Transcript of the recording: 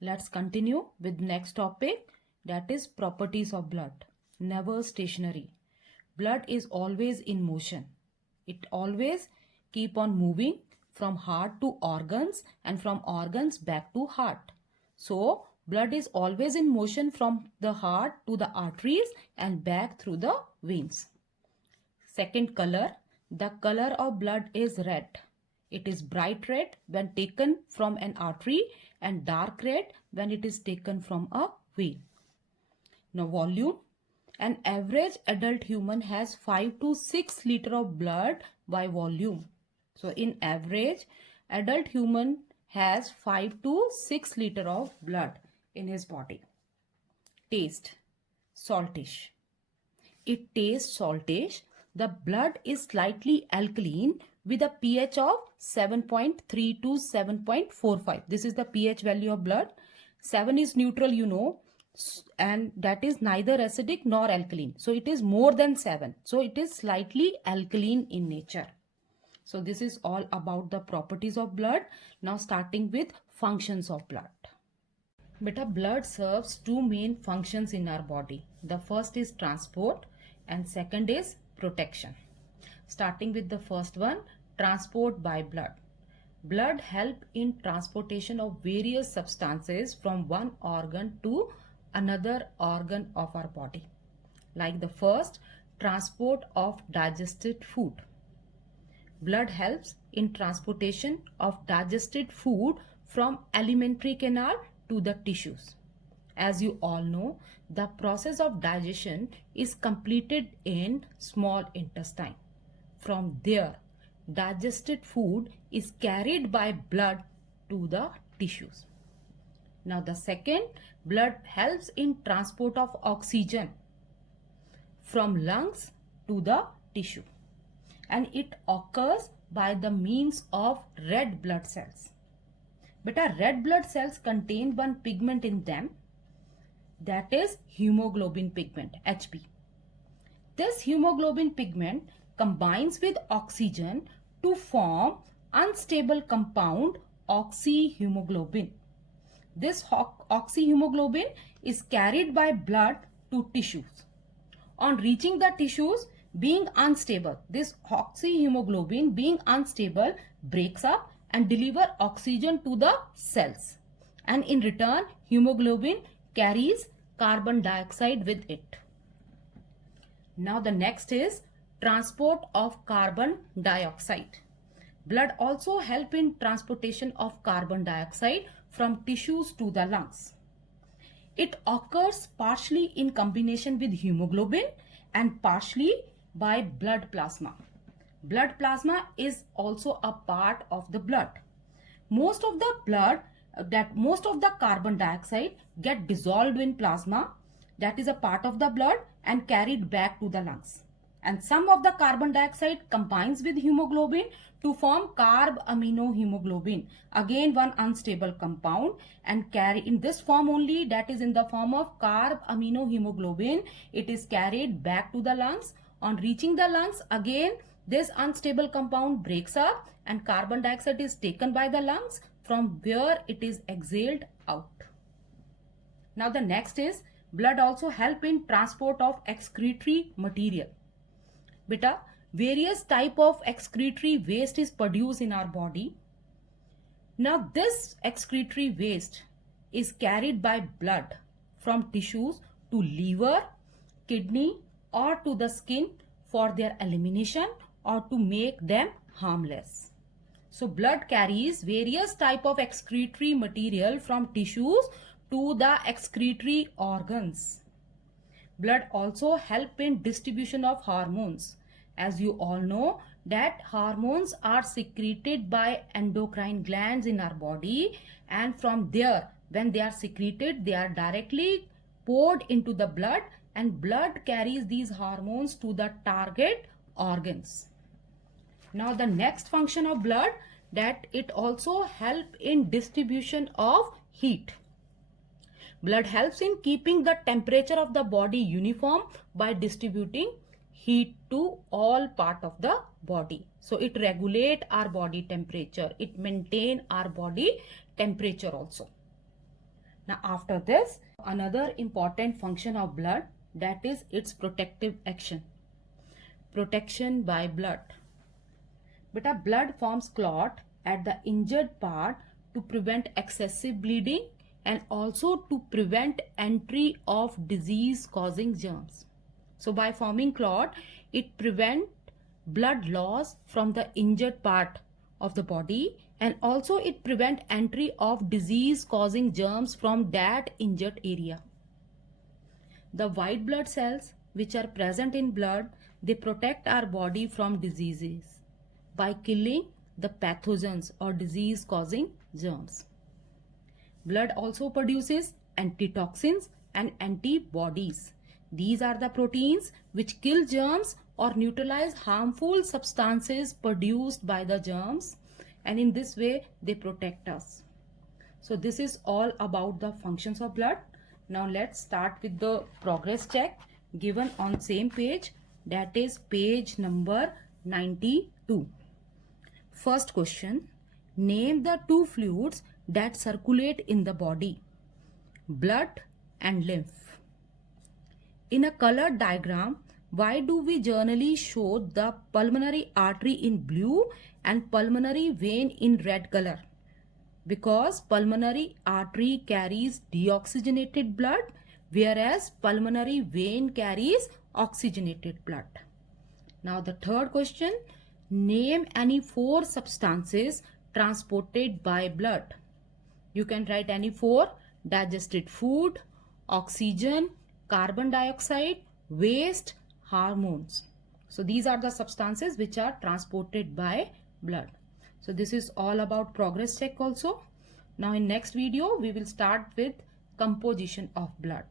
Let's continue with next topic, that is properties of blood. Never stationary. Blood is always in motion. It always keep on moving from heart to organs and from organs back to heart. So blood is always in motion from the heart to the arteries and back through the veins. Second color, the color of blood is red. It is bright red when taken from an artery and dark red when it is taken from a vein. Now volume, an average adult human has 5 to 6 liter of blood by volume. So in average, adult human has 5 to 6 liter of blood in his body. Taste, saltish. It tastes saltish. The blood is slightly alkaline with a pH of 7.3 to 7.45. This is the pH value of blood. 7 is neutral, you know, and that is neither acidic nor alkaline. So it is more than 7. So it is slightly alkaline in nature. So this is all about the properties of blood. Now starting with functions of blood. Beta, blood serves two main functions in our body. The first is transport and second is protection. Starting with the first one, transport by blood. Blood help in transportation of various substances from one organ to another organ of our body. Like the first, transport of digested food. Blood helps in transportation of digested food from alimentary canal to the tissues. As you all know, the process of digestion is completed in small intestine. From there, digested food is carried by blood to the tissues. Now the second, blood helps in transport of oxygen from lungs to the tissue, and it occurs by the means of red blood cells. But our red blood cells contain one pigment in them, that is hemoglobin pigment, Hb. This hemoglobin pigment combines with oxygen to form unstable compound oxyhemoglobin. This oxyhemoglobin is carried by blood to tissues. On reaching the tissues, being unstable, this oxyhemoglobin being unstable breaks up and deliver oxygen to the cells, and in return hemoglobin carries carbon dioxide with it. Now the next is transport of carbon dioxide. Blood also help in transportation of carbon dioxide from tissues to the lungs. It occurs partially in combination with hemoglobin and partially by blood plasma. Blood plasma is also a part of the blood. Most of the carbon dioxide get dissolved in plasma, that is a part of the blood, and carried back to the lungs. And some of the carbon dioxide combines with hemoglobin to form carb-aminohemoglobin, again one unstable compound, and carry in this form only, that is in the form of carb-aminohemoglobin. It is carried back to the lungs. On reaching the lungs, again this unstable compound breaks up and carbon dioxide is taken by the lungs, from where it is exhaled out. Now the next is blood also help in transport of excretory material. Beta, various type of excretory waste is produced in our body. Now this excretory waste is carried by blood from tissues to liver, kidney or to the skin for their elimination or to make them harmless. So blood carries various type of excretory material from tissues to the excretory organs. Blood also help in distribution of hormones. As you all know that hormones are secreted by endocrine glands in our body, and from there when they are secreted, they are directly poured into the blood, and blood carries these hormones to the target organs. Now the next function of blood, that it also help in distribution of heat. Blood helps in keeping the temperature of the body uniform by distributing heat to all part of the body. So it regulate our body temperature. It maintain our body temperature also. Now after this, another important function of blood, that is its protective action. Protection by blood. Beta, blood forms clot at the injured part to prevent excessive bleeding and also to prevent entry of disease causing germs. So by forming clot, it prevents blood loss from the injured part of the body, and also it prevents entry of disease causing germs from that injured area. The white blood cells which are present in blood, they protect our body from diseases by killing the pathogens or disease causing germs. Blood also produces antitoxins and antibodies. These are the proteins which kill germs or neutralize harmful substances produced by the germs, and in this way they protect us. So this is all about the functions of blood. Now let's start with the progress check given on same page, that is page number 92. First question, name the two fluids that circulate in the body, blood and lymph. In a colored diagram, why do we generally show the pulmonary artery in blue and pulmonary vein in red color? Because pulmonary artery carries deoxygenated blood, whereas pulmonary vein carries oxygenated blood. Now the third question, name any 4 substances transported by blood. You can write any 4: digested food, oxygen, carbon dioxide, waste, hormones. So these are the substances which are transported by blood. So this is all about progress check also. Now in next video we will start with composition of blood.